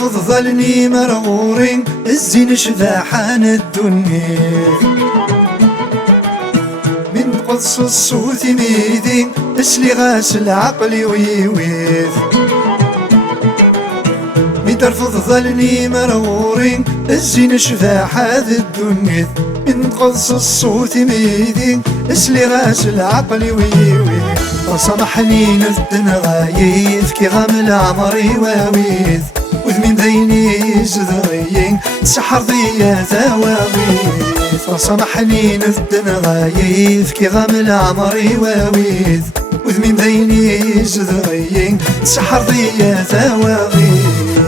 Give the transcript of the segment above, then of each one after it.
ترفض ظلني مرغورين الزين شذاحان الدنيا من قدس الصوت ميدين اسلي غاسل عقلي ويويث من ترفض ظلني مرغورين الزين شذاح هذا الدنيا من قدس الصوت ميدين اسلي غاسل عقلي ويويث وصمحني نذدن غايث كي غامل عمري واويث وذمين ذيني زذغيين سحر ضيا ثواغيث وصمحني نذدن غايث كي غامل عمري واويث وذمين ذيني زذغيين سحر ضيا ثواغيث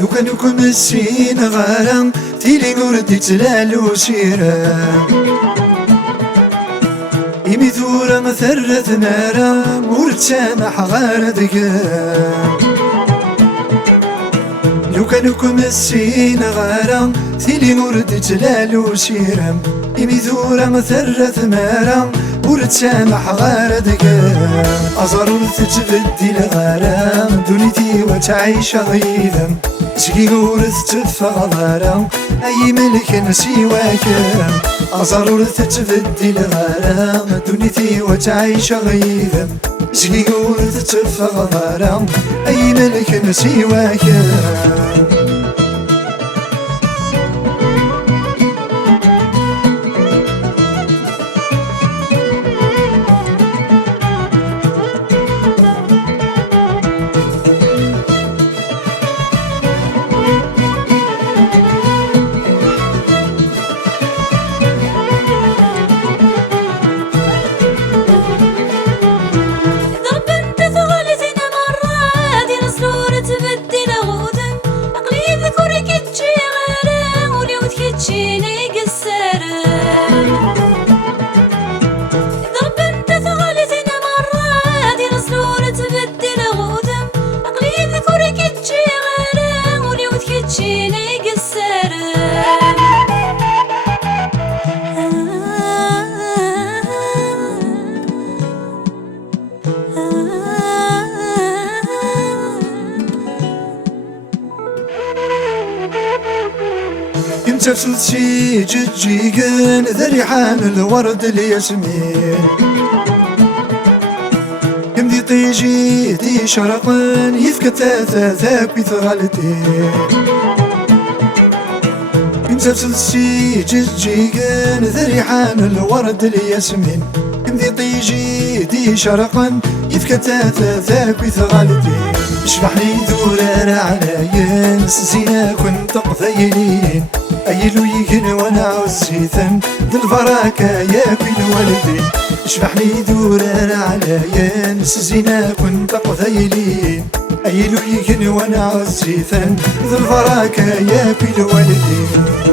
لو كانوكم السين غارا تيلي قردي تلالو سيرا إمي ثورا مثرت نارا ورد سامح غارة دقا لو كانوكم السين غارا تيلي قردي تلالو سيرا إمي ثورا مثرت نارا ورد سامح غارة دقا أزارو تتبدي الغارة دونيتي وتعيش غيثا سقي ورث تفغ ضارا أي ملك سواك أزارو تتبدي الغارة دونيتي وتعيش غيثا سقي ورث تفغ ضارا أي ملك سواك انت فلتي جيجن ذري حامل ورد الياسمين يمدي طيجي دي شرقن يفك ثاثاك بثغالتين انت فلتي جيجن ذري حامل ورد الياسمين يمدي طيجي دي شرقن يفك ثاثاك بثغالتين اشبحني ذوران على زينا كنت قذيلين أيلو يجن وانا عزيثا ذي البراكة ياكل والدين اشبحني دوران على يانس زينا كنت قذيلين أيلو يجن وانا عزيثا ذي البراكة ياكل والدين